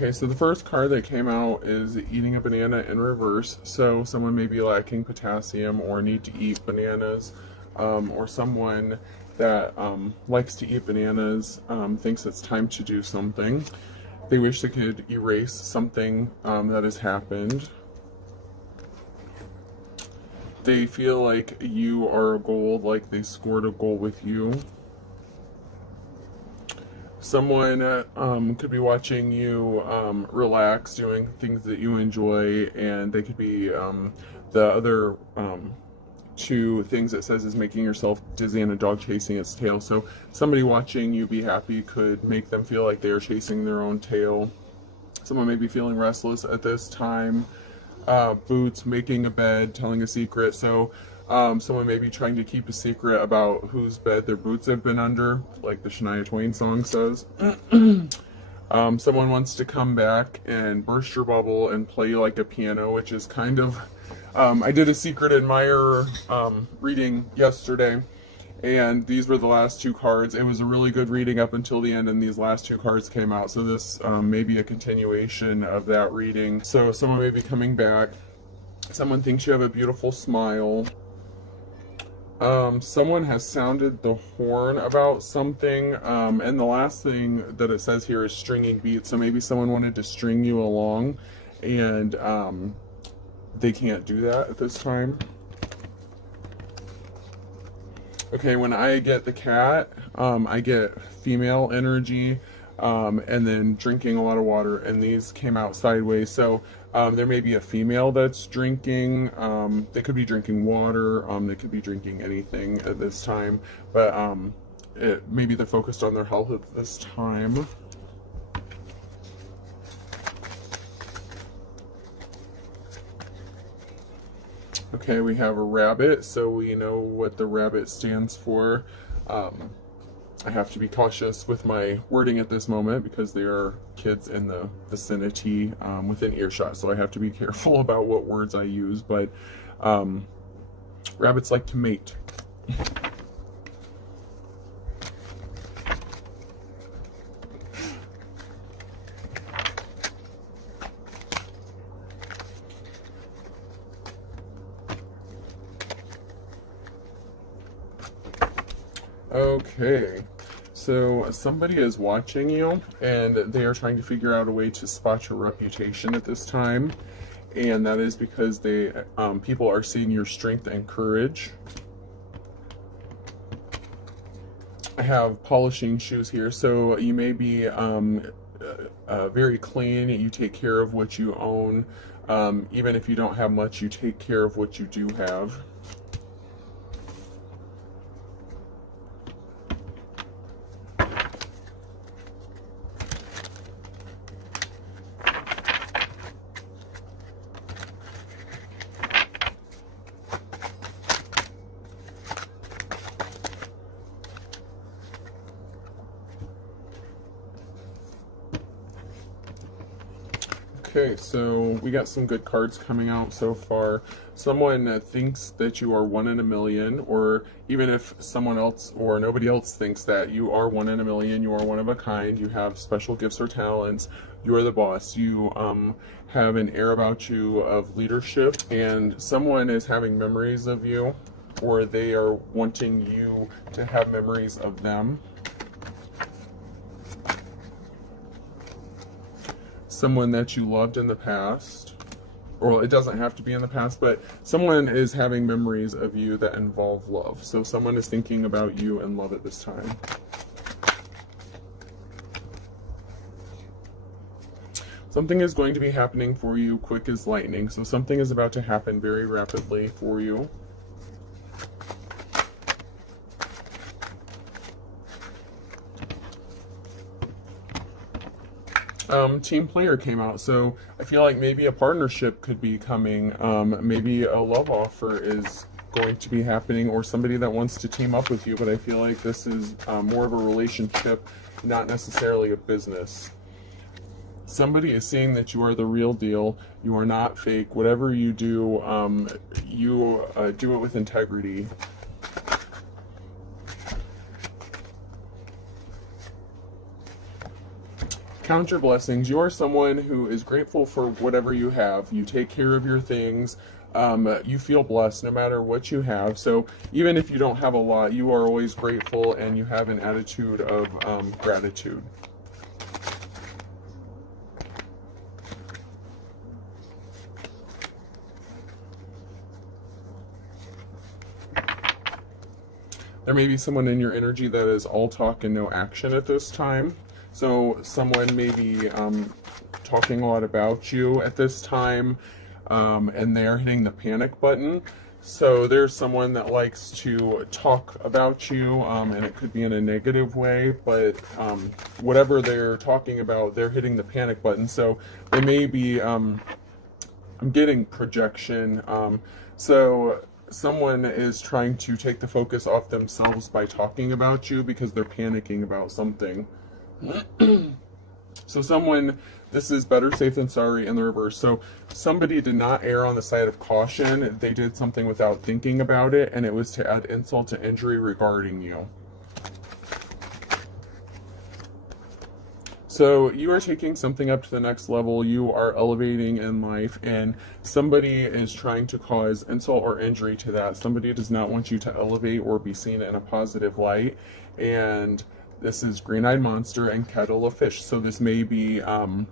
Okay, so the first card that came out is eating a banana in reverse. So someone may be lacking potassium or need to eat bananas, or someone that likes to eat bananas thinks it's time to do something. They wish they could erase something that has happened. They feel like you are a goal, like they scored a goal with you. Someone could be watching you relax, doing things that you enjoy, and they could be the other two things it says is making yourself dizzy and a dog chasing its tail. So somebody watching you be happy could make them feel like they are chasing their own tail. Someone may be feeling restless at this time. Boots, making a bed, telling a secret. So someone may be trying to keep a secret about whose bed their boots have been under, like the Shania Twain song says. Someone wants to come back and burst your bubble and play like a piano, which is kind of... I did a Secret Admirer reading yesterday, and these were the last two cards. It was a really good reading up until the end, and these last two cards came out. So this may be a continuation of that reading. So someone may be coming back. Someone thinks you have a beautiful smile. Someone has sounded the horn about something, and the last thing that it says here is stringing beats. So maybe someone wanted to string you along, and they can't do that at this time. Okay, when I get the cat, I get female energy, and then drinking a lot of water, and these came out sideways. So there may be a female that's drinking. They could be drinking water. They could be drinking anything at this time, but maybe they're focused on their health at this time. Okay, we have a rabbit, so we know what the rabbit stands for. I have to be cautious with my wording at this moment because there are kids in the vicinity within earshot, so I have to be careful about what words I use, but rabbits like to mate. Okay, so somebody is watching you, and they are trying to figure out a way to spot your reputation at this time, and that is because they people are seeing your strength and courage. I have polishing shoes here, so you may be very clean. You take care of what you own. Even if you don't have much, you take care of what you do have. Okay, so we got some good cards coming out so far. Someone thinks that you are 1 in a million, or even if someone else or nobody else thinks that you are 1 in a million, you are one of a kind, you have special gifts or talents, you are the boss, you have an air about you of leadership, and someone is having memories of you, or they are wanting you to have memories of them. Someone that you loved in the past, or it doesn't have to be in the past, but someone is having memories of you that involve love. So someone is thinking about you and love at this time. Something is going to be happening for you quick as lightning. So something is about to happen very rapidly for you. Team player came out, so I feel like maybe a partnership could be coming. Maybe a love offer is going to be happening, or somebody that wants to team up with you, but I feel like this is more of a relationship, not necessarily a business. Somebody is saying that you are the real deal, you are not fake. Whatever you do, you do it with integrity. count your blessings. You are someone who is grateful for whatever you have. You take care of your things. You feel blessed no matter what you have. So even if you don't have a lot, you are always grateful and you have an attitude of gratitude. There may be someone in your energy that is all talk and no action at this time. So someone may be talking a lot about you at this time, and they're hitting the panic button. So there's someone that likes to talk about you, and it could be in a negative way, but whatever they're talking about, they're hitting the panic button. So they may be, I'm getting projection. So someone is trying to take the focus off themselves by talking about you because they're panicking about something. So someone, this is better safe than sorry in the reverse. So somebody did not err on the side of caution. They did something without thinking about it, and it was to add insult to injury regarding you. So you are taking something up to the next level. You are elevating in life, and somebody is trying to cause insult or injury to that. Somebody does not want you to elevate or be seen in a positive light. And this is green-eyed monster and kettle of fish. So this may be a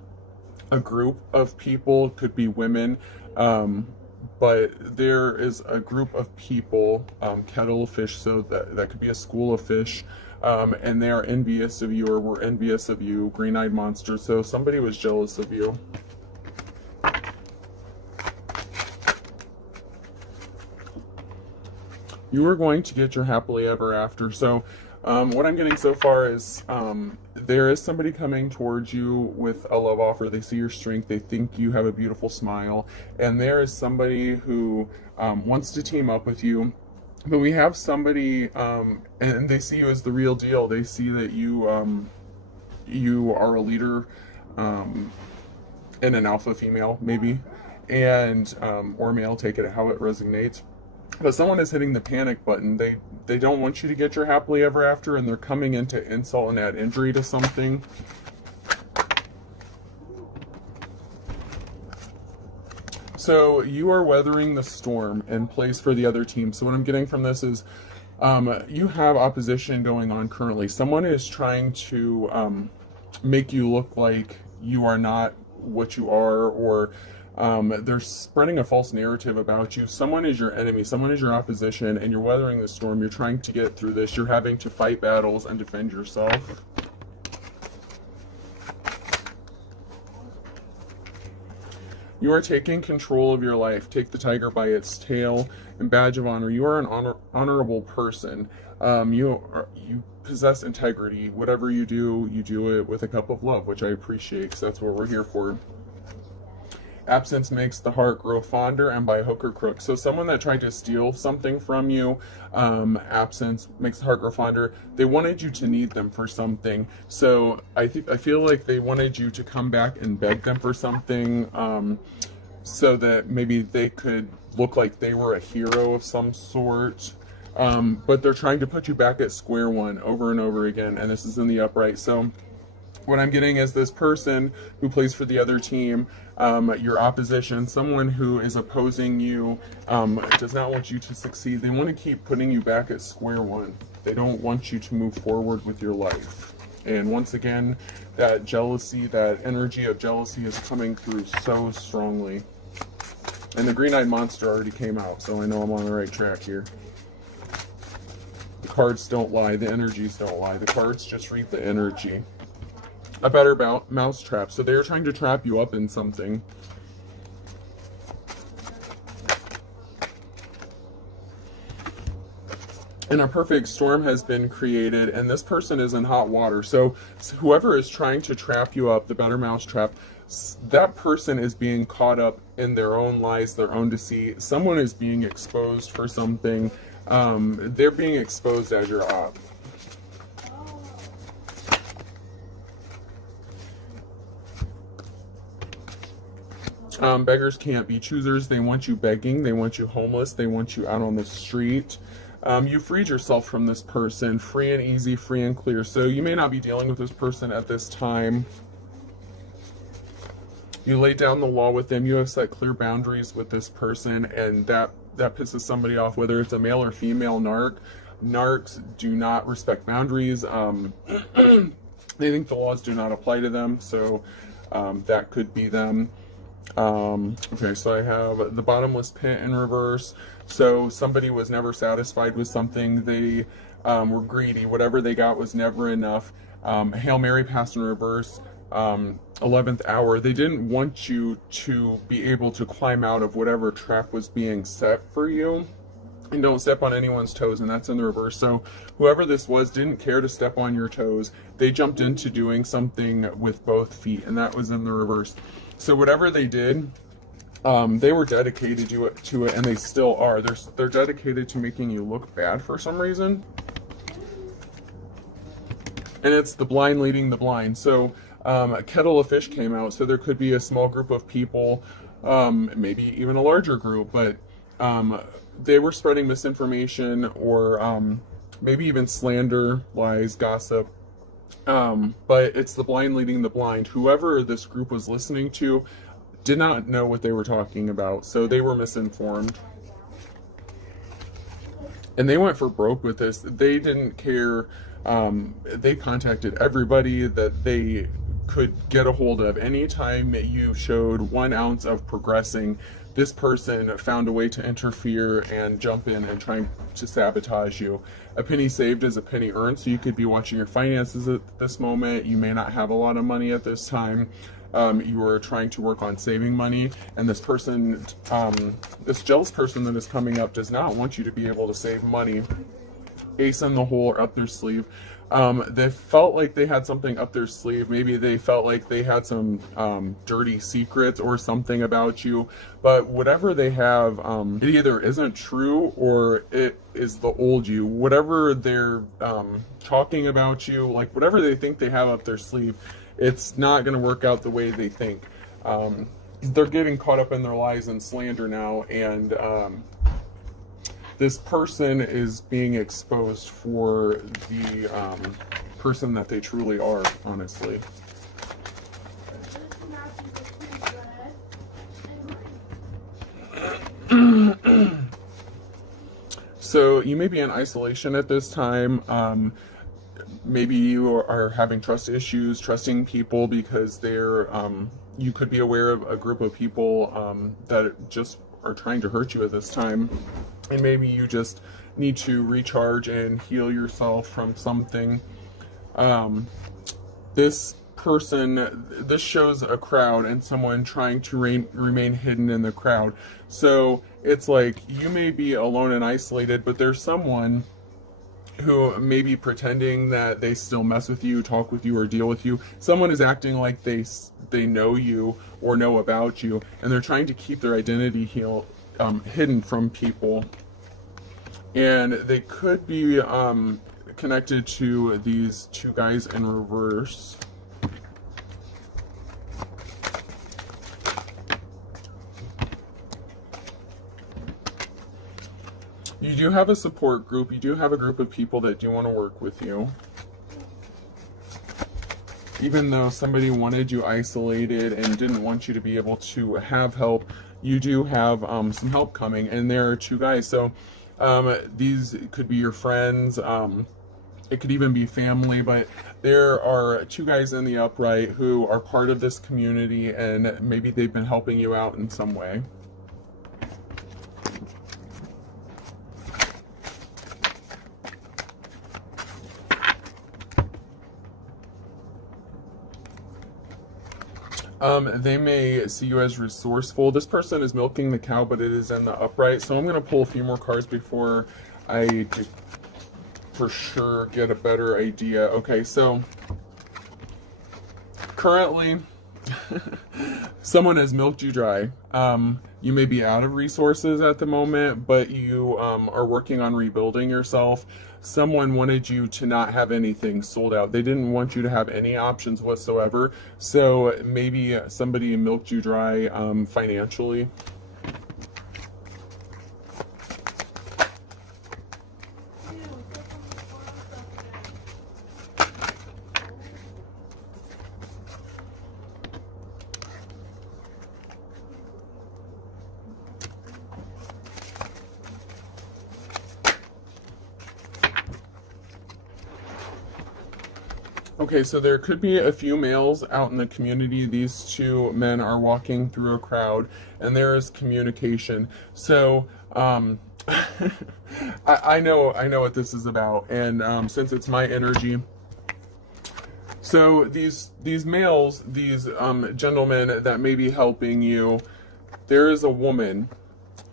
group of people, could be women, but there is a group of people, kettle of fish, so that could be a school of fish, and they are envious of you or were envious of you, green-eyed monster. So somebody was jealous of you. You are going to get your happily ever after. So what I'm getting so far is there is somebody coming towards you with a love offer. They see your strength. They think you have a beautiful smile. And there is somebody who wants to team up with you. But we have somebody, and they see you as the real deal. They see that you you are a leader and an alpha female, maybe, and or male, take it how it resonates. But someone is hitting the panic button. They don't want you to get your happily ever after, and they're coming in to insult and add injury to something. So you are weathering the storm and plays for the other team. So what I'm getting from this is you have opposition going on currently. Someone is trying to make you look like you are not what you are, or they're spreading a false narrative about you. Someone is your enemy, someone is your opposition, and you're weathering the storm. You're trying to get through this. You're having to fight battles and defend yourself. You are taking control of your life. Take the tiger by its tail and badge of honor. You are an honorable person. You possess integrity. Whatever you do it with a cup of love, which I appreciate, because that's what we're here for. Absence makes the heart grow fonder, and by hook or crook. So someone that tried to steal something from you, absence makes the heart grow fonder. They wanted you to need them for something. So I feel like they wanted you to come back and beg them for something, so that maybe they could look like they were a hero of some sort. But they're trying to put you back at square one over and over again, and this is in the upright. So what I'm getting is this person who plays for the other team, your opposition, someone who is opposing you, does not want you to succeed. They want to keep putting you back at square one. They don't want you to move forward with your life. And once again, that jealousy, that energy of jealousy is coming through so strongly. And the green-eyed monster already came out, so I know I'm on the right track here. The cards don't lie. The energies don't lie. The cards just read the energy. A better mouse trap. So they're trying to trap you up in something. And a perfect storm has been created, and this person is in hot water. So whoever is trying to trap you up, the better mouse trap, that person is being caught up in their own lies, their own deceit. Someone is being exposed for something. They're being exposed as your op. Beggars can't be choosers. They want you begging. They want you homeless. They want you out on the street. You freed yourself from this person, free and easy, free and clear. So you may not be dealing with this person at this time. You lay down the law with them. You have set clear boundaries with this person, and that pisses somebody off, whether it's a male or female narc. Narcs do not respect boundaries. They think the laws do not apply to them, so that could be them. Okay, so I have the bottomless pit in reverse. So somebody was never satisfied with something. They were greedy. Whatever they got was never enough. Hail Mary pass in reverse. 11th hour. They didn't want you to be able to climb out of whatever trap was being set for you. And don't step on anyone's toes, and that's in the reverse. So whoever this was didn't care to step on your toes. They jumped into doing something with both feet, and that was in the reverse. So whatever they did, they were dedicated to it, and they still are. They're dedicated to making you look bad for some reason. And it's the blind leading the blind. So a kettle of fish came out, so there could be a small group of people, maybe even a larger group, but they were spreading misinformation or maybe even slander, lies, gossip. But it's the blind leading the blind. Whoever this group was listening to did not know what they were talking about, so they were misinformed. And they went for broke with this. They didn't care. They contacted everybody that they could get a hold of. Anytime you showed 1 ounce of progressing, this person found a way to interfere and jump in and try to sabotage you. A penny saved is a penny earned, so you could be watching your finances at this moment. You may not have a lot of money at this time. You are trying to work on saving money, and this person, this jealous person that is coming up does not want you to be able to save money. Ace in the hole or up their sleeve. They felt like they had something up their sleeve. Maybe they felt like they had some dirty secrets or something about you. But whatever they have, it either isn't true or it is the old you. Whatever they're talking about you, like whatever they think they have up their sleeve, it's not going to work out the way they think. They're getting caught up in their lies and slander now, and this person is being exposed for the person that they truly are, honestly. So you may be in isolation at this time. Maybe you are having trust issues, trusting people because they're, you could be aware of a group of people that just are trying to hurt you at this time. And maybe you just need to recharge and heal yourself from something. This person, this shows a crowd and someone trying to remain hidden in the crowd. So it's like you may be alone and isolated, but there's someone who may be pretending that they still mess with you, talk with you, or deal with you. Someone is acting like they know you or know about you, and they're trying to keep their identity hidden from people. And they could be connected to these 2 guys in reverse. You do have a support group. You do have a group of people that do want to work with you. Even though somebody wanted you isolated and didn't want you to be able to have help, you do have some help coming, and there are 2 guys. So these could be your friends. It could even be family, but there are 2 guys in the upright who are part of this community, and maybe they've been helping you out in some way. They may see you as resourceful. This person is milking the cow, but it is in the upright. So I'm going to pull a few more cards before I for sure get a better idea. Okay, so currently someone has milked you dry. You may be out of resources at the moment, but you are working on rebuilding yourself. Someone wanted you to not have anything sold out. They didn't want you to have any options whatsoever. So maybe somebody milked you dry financially. Okay, so there could be a few males out in the community. These two men are walking through a crowd, and there is communication. So, I know what this is about, and since it's my energy, so these males, these gentlemen that may be helping you, there is a woman,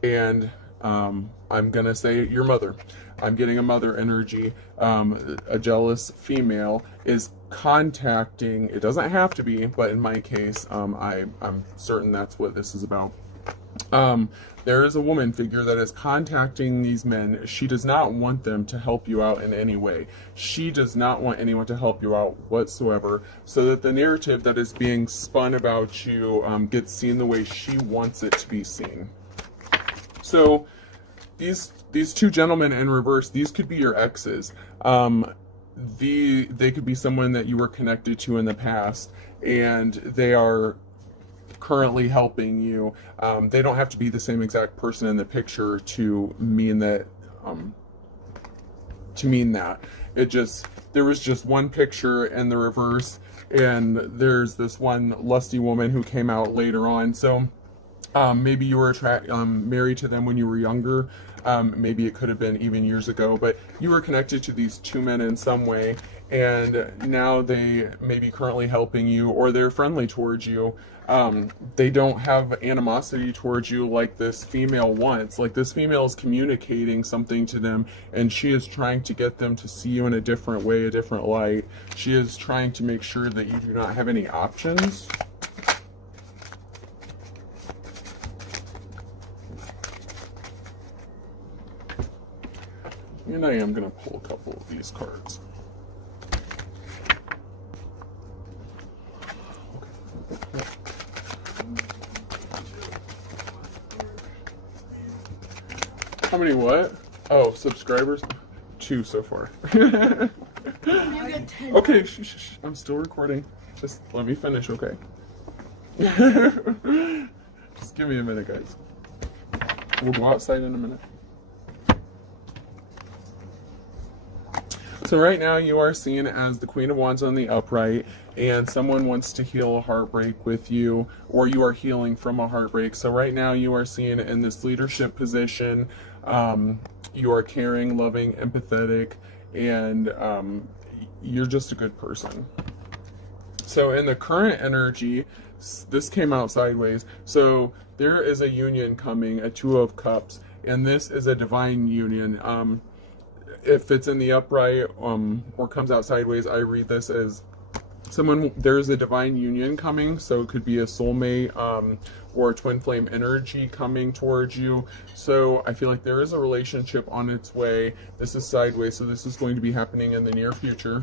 and I'm gonna say your mother. I'm getting a mother energy. A jealous female is contacting. It doesn't have to be, but in my case, I'm certain that's what this is about. There is a woman figure that is contacting these men. She does not want them to help you out in any way. She does not want anyone to help you out whatsoever, so that the narrative that is being spun about you gets seen the way she wants it to be seen. So these two gentlemen in reverse, these could be your exes. They could be someone that you were connected to in the past, and they are currently helping you. They don't have to be the same exact person in the picture to mean that. It just, there was just one picture in the reverse, and there's this one lusty woman who came out later on. So maybe you were married to them when you were younger. Maybe it could have been even years ago, but you were connected to these two men in some way, and now they may be currently helping you, or they're friendly towards you. They don't have animosity towards you like this female wants. Like, this female is communicating something to them, and she is trying to get them to see you in a different way, a different light. She is trying to make sure that you do not have any options. And I am going to pull a couple of these cards. Okay. How many what? Oh, subscribers? 2 so far. Okay, shh. I'm still recording. Just let me finish, okay? Just give me a minute, guys. We'll go outside in a minute. So right now you are seen as the Queen of Wands on the upright, and someone wants to heal a heartbreak with you, or you are healing from a heartbreak. So right now you are seen in this leadership position. You are caring, loving, empathetic, and you're just a good person. So in the current energy, this came out sideways. So there is a union coming, a 2 of Cups, and this is a divine union. If it's in the upright or comes out sideways, I read this as there's a divine union coming. So it could be a soulmate or a twin flame energy coming towards you. So I feel like there is a relationship on its way. This is sideways, so this is going to be happening in the near future.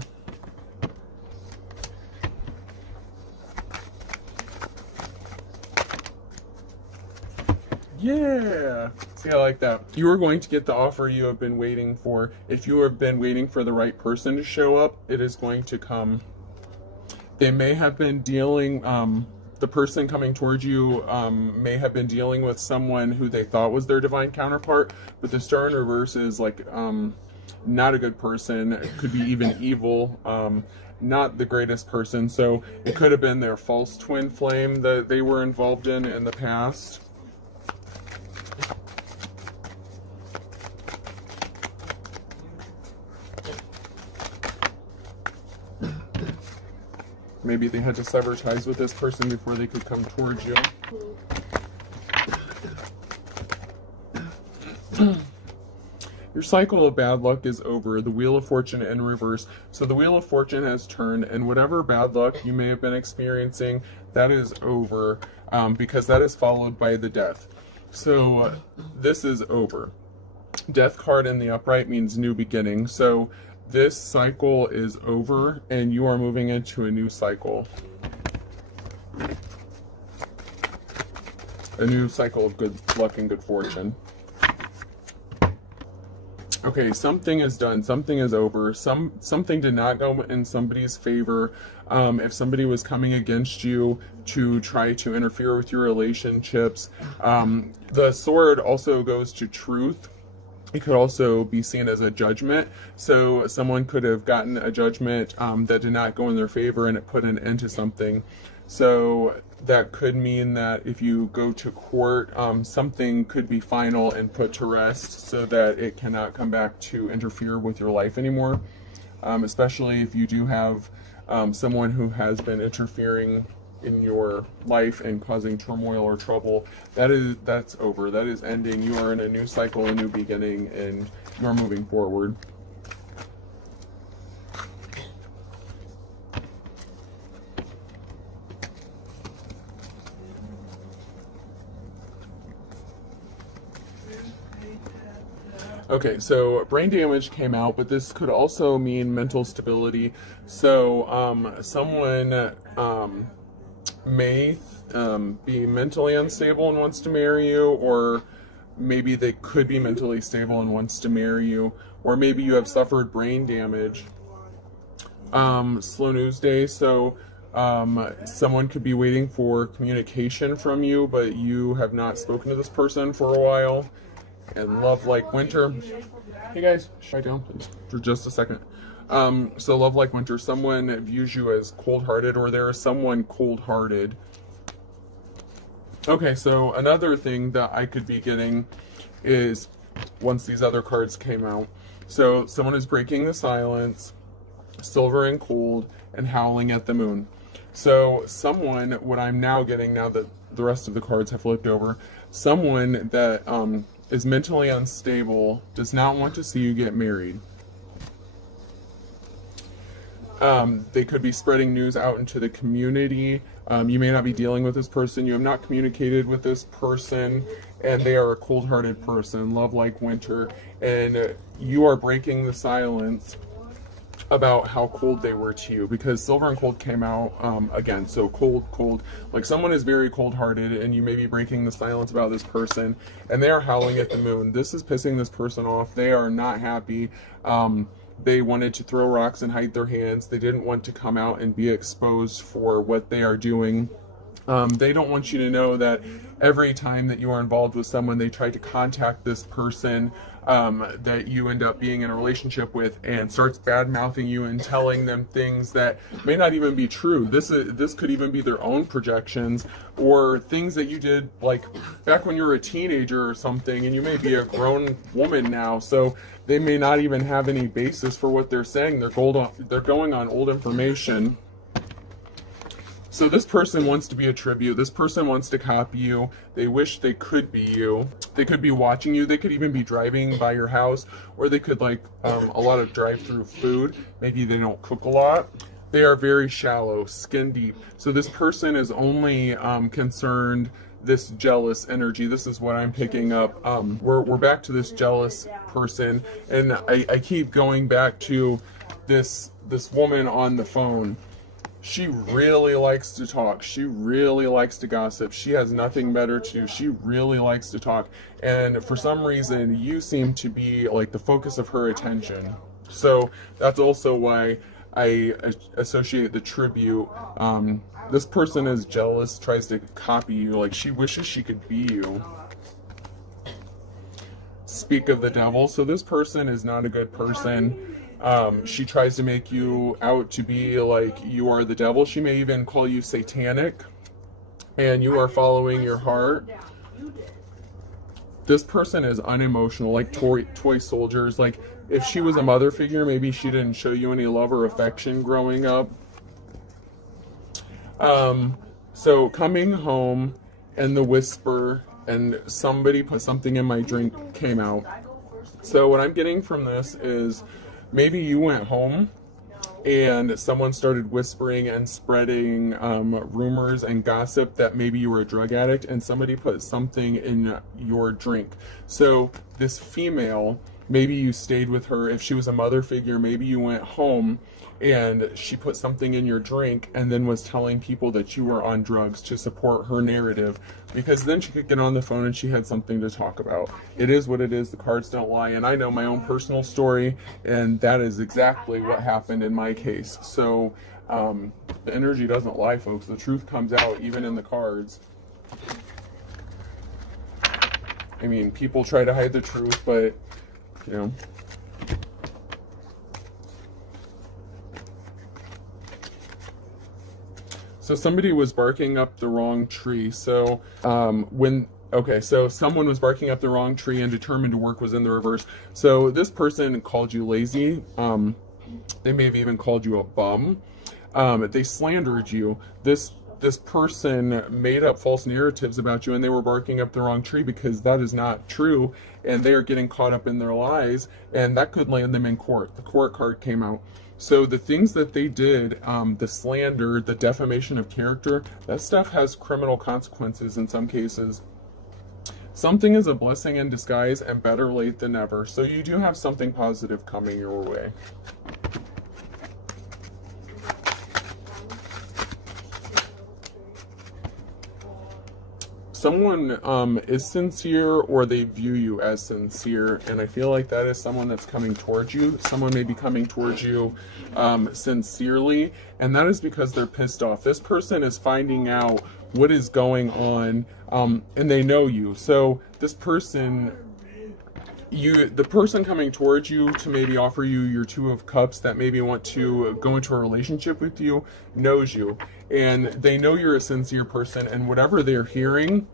Yeah, see, I like that. You are going to get the offer you have been waiting for. If you have been waiting for the right person to show up, it is going to come. They may have been dealing, the person coming towards you may have been dealing with someone who they thought was their divine counterpart, but the Star in reverse is like not a good person. It could be even evil. Not the greatest person. So it could have been their false twin flame that they were involved in the past. Maybe they had to sever ties with this person before they could come towards you. Your cycle of bad luck is over. The Wheel of Fortune in reverse. So the Wheel of Fortune has turned, and whatever bad luck you may have been experiencing, that is over, because that is followed by the Death. So this is over. Death card in the upright means new beginning. So this cycle is over, and you are moving into a new cycle. A new cycle of good luck and good fortune. Okay, something is done. Something is over. Something did not go in somebody's favor. If somebody was coming against you to try to interfere with your relationships, the sword also goes to truth. It could also be seen as a judgment. So someone could have gotten a judgment that did not go in their favor, and it put an end to something. So that could mean that if you go to court, something could be final and put to rest so that it cannot come back to interfere with your life anymore. Especially if you do have someone who has been interfering in your life and causing turmoil or trouble. That's over. That is ending. You are in a new cycle, a new beginning, and you are moving forward. Okay, so brain damage came out, but this could also mean mental stability. So someone may be mentally unstable and wants to marry you, or maybe they could be mentally stable and wants to marry you, or maybe you have suffered brain damage. Slow news day. So someone could be waiting for communication from you, but you have not spoken to this person for a while. And love like winter. Hey guys, quiet down please for just a second. So love like winter, someone views you as cold-hearted, or there is someone cold-hearted. Okay, so another thing that I could be getting is, once these other cards came out, so someone is breaking the silence, silver and cold, and howling at the moon. So someone, what I'm now getting, now that the rest of the cards have flipped over, someone that is mentally unstable, does not want to see you get married. They could be spreading news out into the community. You may not be dealing with this person. You have not communicated with this person, and they are a cold-hearted person, love like winter, and you are breaking the silence about how cold they were to you, because silver and cold came out again. So cold, like someone is very cold-hearted, and you may be breaking the silence about this person, and they are howling at the moon. This is pissing this person off. They are not happy. They wanted to throw rocks and hide their hands. They didn't want to come out and be exposed for what they are doing. They don't want you to know that every time that you are involved with someone, they try to contact this person that you end up being in a relationship with, and starts bad-mouthing you and telling them things that may not even be true. This could even be their own projections, or things that you did like back when you were a teenager or something, and you may be a grown woman now, so they may not even have any basis for what they're saying. They're going on old information. So this person wants to be a tribute. This person wants to copy you. They wish they could be you. They could be watching you. They could even be driving by your house, or they could like a lot of drive-through food. Maybe they don't cook a lot. They are very shallow, skin deep. So this person is only concerned, this jealous energy. This is what I'm picking up. We're back to this jealous person, and I keep going back to this woman on the phone. She really likes to talk. She really likes to gossip. She has nothing better to do. She really likes to talk. And for some reason, you seem to be like the focus of her attention. So that's also why I associate the tribute. This person is jealous, tries to copy you. Like she wishes she could be you. Speak of the devil. So this person is not a good person. She tries to make you out to be like you are the devil. She may even call you satanic, and you are following your heart. This person is unemotional, like toy soldiers. Like if she was a mother figure, maybe she didn't show you any love or affection growing up. So coming home, and the whisper, and somebody put something in my drink came out. So what I'm getting from this is, maybe you went home and someone started whispering and spreading rumors and gossip that maybe you were a drug addict, and somebody put something in your drink. So this female, maybe you stayed with her. If she was a mother figure, maybe you went home and she put something in your drink and then was telling people that you were on drugs to support her narrative, because then she could get on the phone and she had something to talk about. It is what it is. The cards don't lie, and I know my own personal story, and that is exactly what happened in my case. So the energy doesn't lie, folks. The truth comes out even in the cards. I mean, people try to hide the truth, but you know. So somebody was barking up the wrong tree. So so someone was barking up the wrong tree and determined to work was in the reverse. So this person called you lazy. They may have even called you a bum. They slandered you. This person made up false narratives about you, and they were barking up the wrong tree because that is not true, and they are getting caught up in their lies, and that could land them in court. The court card came out. So the things that they did, the slander, the defamation of character, that stuff has criminal consequences in some cases. Something is a blessing in disguise, and better late than never. So you do have something positive coming your way. Someone is sincere, or they view you as sincere, and I feel like that is someone that's coming towards you. Someone may be coming towards you sincerely, and that is because they're pissed off. This person is finding out what is going on, and they know you. So this person, the person coming towards you to maybe offer you your Two of Cups, that maybe want to go into a relationship with you, knows you, and they know you're a sincere person, and whatever they're hearing,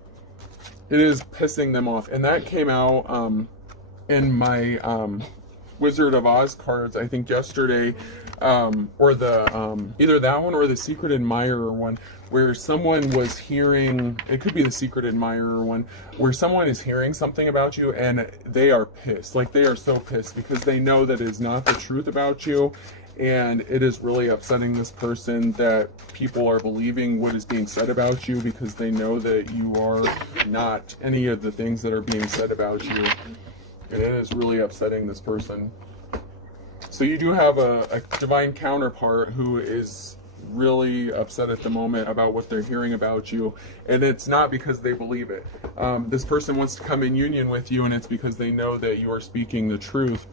it is pissing them off. And that came out in my Wizard of Oz cards, I think yesterday, or the either that one or the Secret Admirer one, where someone was hearing, it could be the Secret Admirer one, where someone is hearing something about you and they are pissed. Like, they are so pissed because they know that it is not the truth about you, and it is really upsetting this person that people are believing what is being said about you, because they know that you are not any of the things that are being said about you. And it is really upsetting this person. So you do have a divine counterpart who is really upset at the moment about what they're hearing about you, and it's not because they believe it. This person wants to come in union with you, and it's because they know that you are speaking the truth.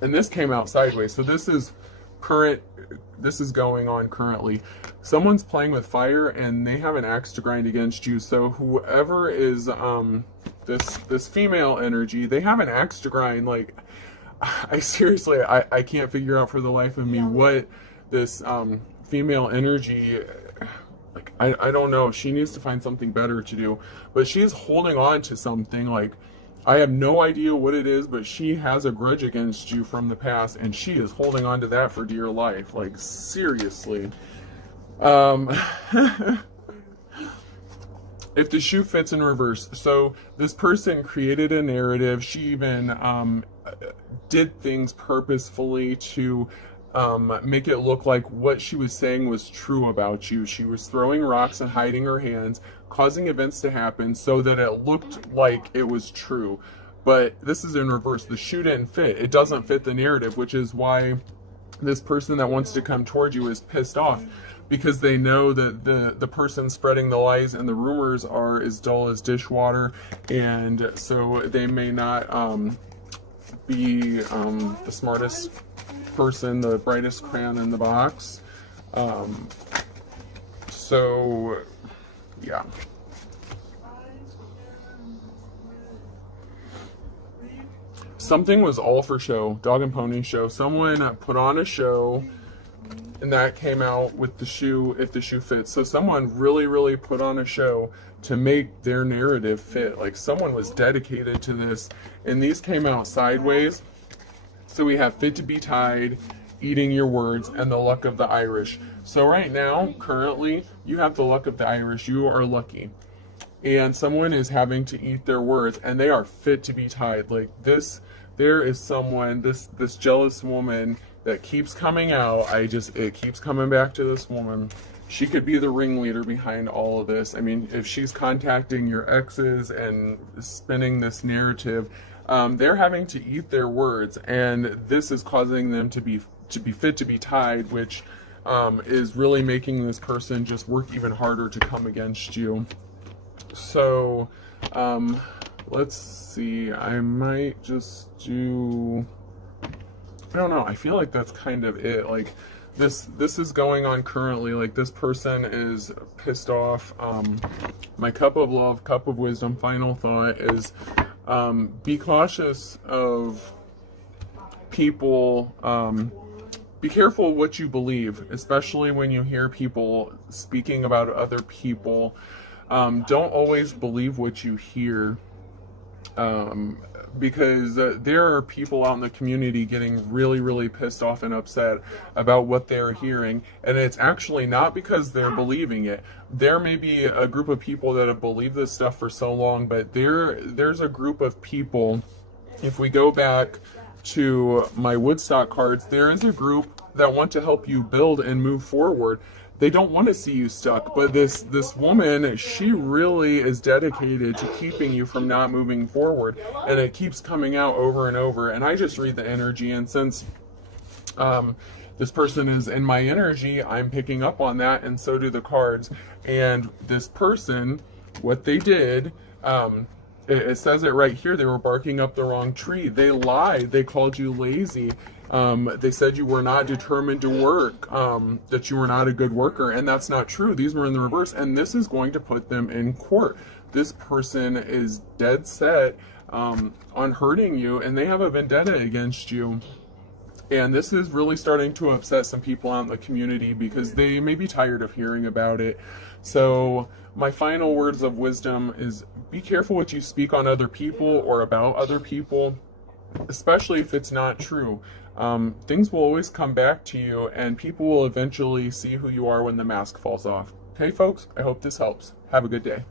And this came out sideways, so this is going on currently. Someone's playing with fire, and they have an axe to grind against you. So whoever is this female energy, they have an axe to grind. Like, I seriously, I can't figure out for the life of me what this female energy, like, I don't know. She needs to find something better to do, but she's holding on to something. Like, I have no idea what it is, but she has a grudge against you from the past, and she is holding on to that for dear life. Like, seriously. If the shoe fits in reverse. So this person created a narrative. She even did things purposefully to make it look like what she was saying was true about you. She was throwing rocks and hiding her hands, causing events to happen so that it looked like it was true. But this is in reverse. The shoe didn't fit. It doesn't fit the narrative, which is why this person that wants to come toward you is pissed off, because they know that the person spreading the lies and the rumors are as dull as dishwater, and so they may not be the smartest person, the brightest crayon in the box. So yeah. Something was all for show. Dog and pony show. Someone put on a show, and that came out with the shoe, if the shoe fits. So someone really put on a show to make their narrative fit. Like, someone was dedicated to this, and these came out sideways. So we have fit to be tied, eating your words, and the luck of the Irish. So right now, currently, you have the luck of the Irish. You are lucky. And someone is having to eat their words, and they are fit to be tied. Like, this, there is someone, this jealous woman that keeps coming out. It keeps coming back to this woman. She could be the ringleader behind all of this. I mean, if she's contacting your exes and spinning this narrative, they're having to eat their words, and this is causing them to be fit to be tied, which is really making this person just work even harder to come against you. So let's see, I might just do, I don't know, I feel like that's kind of it. Like, this is going on currently. Like, this person is pissed off. My cup of love, cup of wisdom, final thought is, be cautious of people, be careful what you believe, especially when you hear people speaking about other people. Don't always believe what you hear, because there are people out in the community getting really, really pissed off and upset about what they're hearing, and it's actually not because they're believing it. There may be a group of people that have believed this stuff for so long, but there's a group of people, if we go back to my Woodstock cards, there is a group that want to help you build and move forward. They don't want to see you stuck, but this woman, she really is dedicated to keeping you from not moving forward, and it keeps coming out over and over. And I just read the energy, and since this person is in my energy, I'm picking up on that, and so do the cards. And this person, what they did, it says it right here, they were barking up the wrong tree. They lied. They called you lazy. They said you were not determined to work, that you were not a good worker, and that's not true. These were in the reverse, and this is going to put them in court. This person is dead set on hurting you, and they have a vendetta against you. And this is really starting to upset some people out in the community because they may be tired of hearing about it. So my final words of wisdom is be careful what you speak on other people or about other people, especially if it's not true. Things will always come back to you, and people will eventually see who you are when the mask falls off. Okay, folks, I hope this helps. Have a good day.